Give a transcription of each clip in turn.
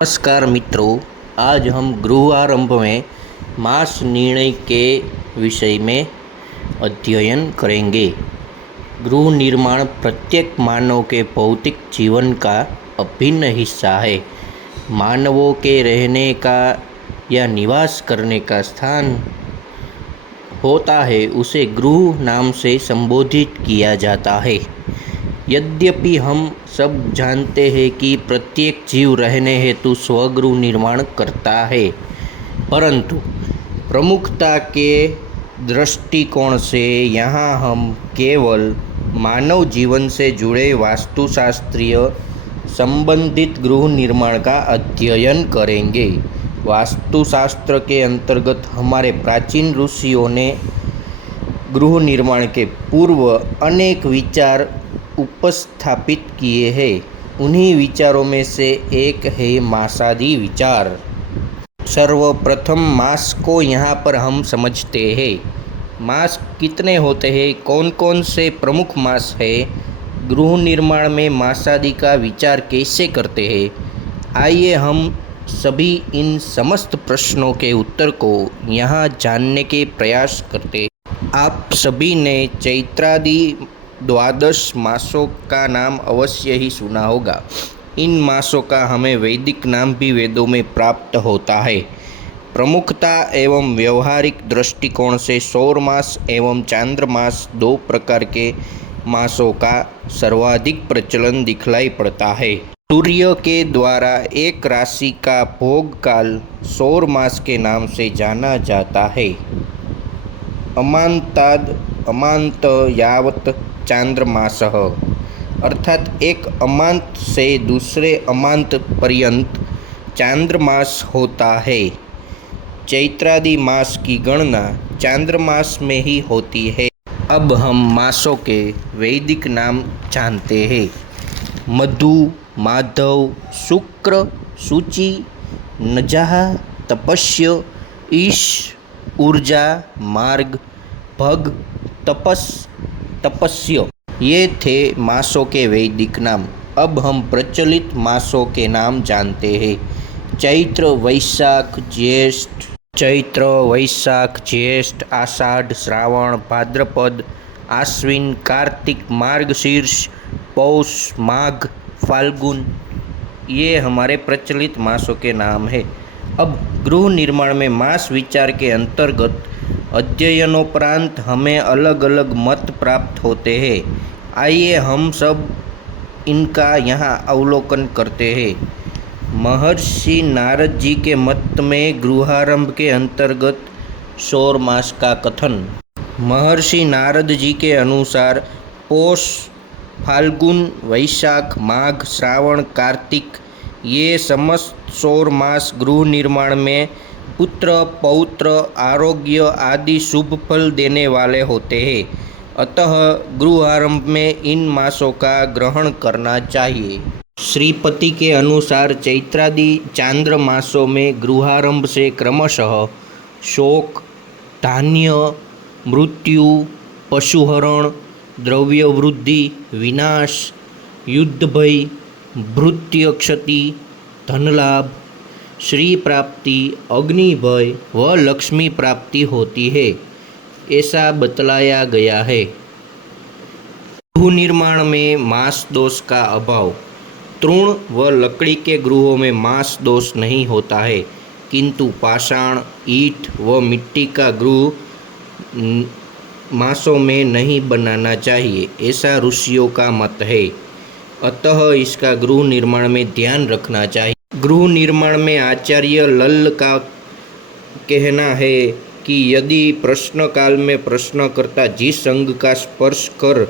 नमस्कार मित्रों, आज हम गृह आरंभ में मास निर्णय के विषय में अध्ययन करेंगे। गृह निर्माण प्रत्येक मानव के भौतिक जीवन का अभिन्न हिस्सा है। मानवों के रहने का या निवास करने का स्थान होता है, उसे गृह नाम से संबोधित किया जाता है। यद्यपि हम सब जानते हैं कि प्रत्येक जीव रहने हेतु स्वगृह निर्माण करता है, परंतु प्रमुखता के दृष्टिकोण से यहाँ हम केवल मानव जीवन से जुड़े वास्तुशास्त्रीय संबंधित गृह निर्माण का अध्ययन करेंगे। वास्तुशास्त्र के अंतर्गत हमारे प्राचीन ऋषियों ने गृह निर्माण के पूर्व अनेक विचार उपस्थापित किए हैं। उन्हीं विचारों में से एक है मासादी विचार। सर्वप्रथम मास को यहाँ पर हम समझते हैं। मास कितने होते हैं, कौन कौन से प्रमुख मास है, गृह निर्माण में मासादी का विचार कैसे करते हैं, आइए हम सभी इन समस्त प्रश्नों के उत्तर को यहाँ जानने के प्रयास करते हैं। आप सभी ने चैत्रादि 12 मासों का नाम अवश्य ही सुना होगा। इन मासों का हमें वैदिक नाम भी वेदों में प्राप्त होता है। प्रमुखता एवं व्यवहारिक दृष्टिकोण से सौर मास एवं चांद्रमास दो प्रकार के मासों का सर्वाधिक प्रचलन दिखलाई पड़ता है। सूर्य के द्वारा एक राशि का भोग काल सौर मास के नाम से जाना जाता है। अमांताद अमांत यावत चांद्रमासः, अर्थात एक अमांत से दूसरे अमांत पर्यंत चांद्रमास होता है। चैत्रादि मास की गणना चांद्रमास में ही होती है। अब हम मासों के वैदिक नाम जानते हैं। मधु, माधव, शुक्र, शुचि, नजाह, तपस्य, ईश, ऊर्जा, मार्ग, भग, तपस, तपस्य, ये थे मासों के वैदिक नाम। अब हम प्रचलित मासों के नाम जानते हैं। चैत्र, वैशाख, ज्येष्ठ, आषाढ़, श्रावण, भाद्रपद, आश्विन, कार्तिक, मार्गशीर्ष, पौष, माघ, फाल्गुन, ये हमारे प्रचलित मासों के नाम हैं। अब गृह निर्माण में मास विचार के अंतर्गत अध्ययनोपरांत हमें अलग अलग मत प्राप्त होते हैं। आइए हम सब इनका यहाँ अवलोकन करते हैं। महर्षि नारद जी के मत में गृहारंभ के अंतर्गत सौर मास का कथन। महर्षि नारद जी के अनुसार पौष, फाल्गुन, वैशाख, माघ, श्रावण, कार्तिक, ये समस्त सौर मास गृह निर्माण में पुत्र, पौत्र, आरोग्य आदि शुभ फल देने वाले होते हैं। अतः गृह आरंभ में इन मासों का ग्रहण करना चाहिए। श्रीपति के अनुसार चैत्रादि चांद्र मासों में गृहारंभ से क्रमशः शोक, धान्य, मृत्यु, पशुहरण, द्रव्य वृद्धि, विनाश, युद्ध भय, भृत्य क्षति, धनलाभ, श्री प्राप्ति, अग्नि भय व लक्ष्मी प्राप्ति होती है, ऐसा बतलाया गया है। गृह निर्माण में मास दोष का अभाव। तृण व लकड़ी के गृहों में मास दोष नहीं होता है, किंतु पाषाण, ईंट व मिट्टी का गृह मासों में नहीं बनाना चाहिए, ऐसा ऋषियों का मत है। अतः इसका गृह निर्माण में ध्यान रखना चाहिए। गृह निर्माण में आचार्य लल्ल का कहना है कि यदि प्रश्न काल में प्रश्नकर्ता जिस अंग का स्पर्श कर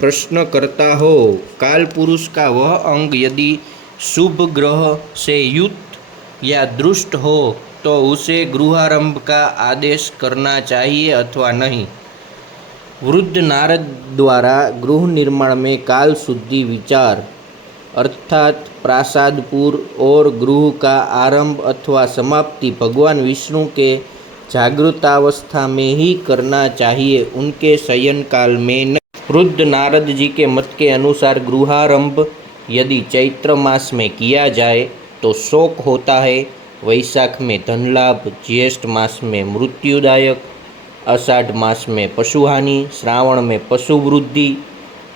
प्रश्न करता हो, काल पुरुष का वह अंग यदि शुभ ग्रह से युक्त या दृष्ट हो, तो उसे गृहारंभ का आदेश करना चाहिए अथवा नहीं। वृद्ध नारद द्वारा गृह निर्माण में काल शुद्धि विचार अर्थात प्रासादपुर और गृह का आरंभ अथवा समाप्ति भगवान विष्णु के जागृतावस्था में ही करना चाहिए, उनके शयन काल में नहीं। वृद्ध नारद जी के मत के अनुसार गृहारंभ यदि चैत्र मास में किया जाए तो शोक होता है। वैशाख में धन लाभ, ज्येष्ठ मास में मृत्युदायक, आषाढ़ मास में पशुहानि, श्रावण में पशु वृद्धि,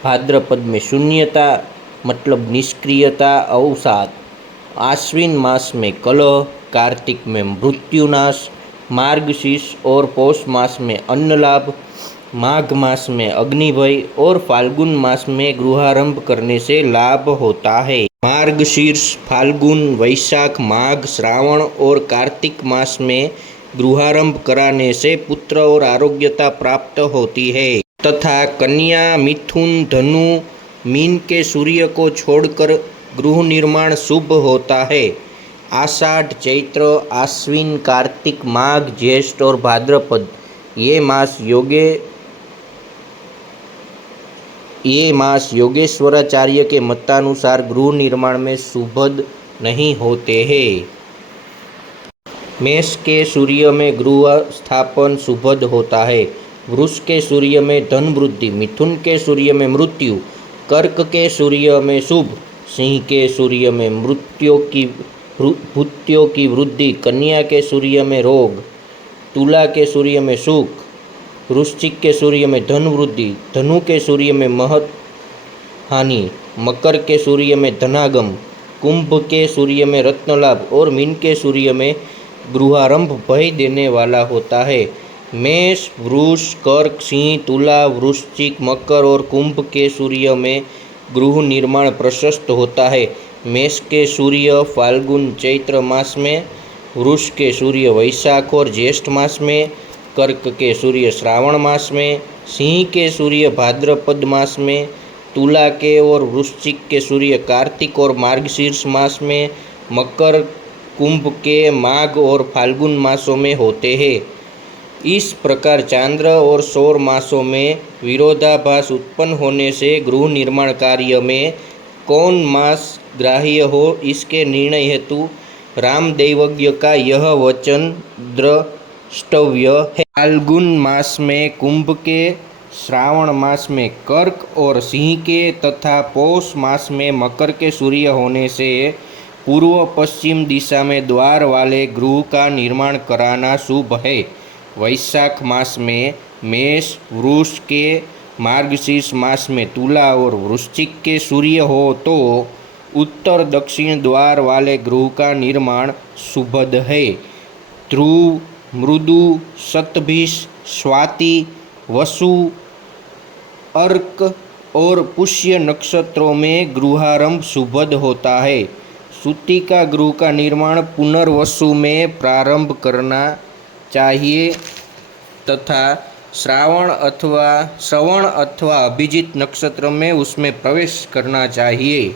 भाद्रपद में शून्यता मतलब निष्क्रियता अवसाद, आश्विन मास में कलह, कार्तिक में मृत्युनाश, मार्गशीर्ष और पौष मास में अन्न लाभ, माघ मास में अग्निभय और फाल्गुन मास में गृहारंभ करने से लाभ होता है। मार्गशीर्ष, फाल्गुन, वैशाख, माघ, श्रावण और कार्तिक मास में गृहारंभ कराने से पुत्र और आरोग्यता प्राप्त होती है तथा कन्या, मिथुन, धनु, मीन के सूर्य को छोड़कर गृह निर्माण शुभ होता है। आषाढ़, चैत्र, आश्विन, कार्तिक, माघ, ज्येष्ठ और भाद्रपद ये मास योगेश्वराचार्य के मतानुसार गृह निर्माण में शुभद नहीं होते हैं। मेष के सूर्य में गृह स्थापन शुभद होता है। वृष के सूर्य में धन वृद्धि, मिथुन के सूर्य में मृत्यु, कर्क के सूर्य में शुभ, सिंह के सूर्य में भूत्यों की वृद्धि, कन्या के सूर्य में रोग, तुला के सूर्य में सुख, वृश्चिक के सूर्य में धन वृद्धि, धनु के सूर्य में महत हानि, मकर के सूर्य में धनागम, कुंभ के सूर्य में रत्न लाभ और मीन के सूर्य में गृहारंभ भय देने वाला होता है। मेष, वृष, कर्क, सिंह, तुला, वृश्चिक, मकर और कुंभ के सूर्य में गृह निर्माण प्रशस्त होता है। मेष के सूर्य फाल्गुन चैत्र मास में, वृष के सूर्य वैशाख और ज्येष्ठ मास में, कर्क के सूर्य श्रावण मास में, सिंह के सूर्य भाद्रपद मास में, तुला के और वृश्चिक के सूर्य कार्तिक और मार्गशीर्ष मास में, मकर कुंभ के माघ और फाल्गुन मासों में होते हैं। इस प्रकार चांद्र और सौर मासों में विरोधाभास उत्पन्न होने से गृह निर्माण कार्य में कौन मास ग्राह्य हो, इसके निर्णय हेतु रामदैवज्ञ का यह वचन द्रष्टव्य है। फाल्गुन मास में कुंभ के, श्रावण मास में कर्क और सिंह के तथा पौष मास में मकर के सूर्य होने से पूर्व पश्चिम दिशा में द्वार वाले गृह का निर्माण कराना शुभ है। वैशाख मास में मेष, वृष के, मार्गशीर्ष मास में तुला और वृश्चिक के सूर्य हो तो उत्तर दक्षिण द्वार वाले गृह का निर्माण शुभद है। ध्रुव, मृदु, शतभिष, स्वाति, वसु, अर्क और पुष्य नक्षत्रों में गृहारंभ शुभद होता है। सूतिका गृह का निर्माण पुनर्वसु में प्रारंभ करना चाहिए तथा श्रवण अथवा अभिजित नक्षत्र में उसमें प्रवेश करना चाहिए।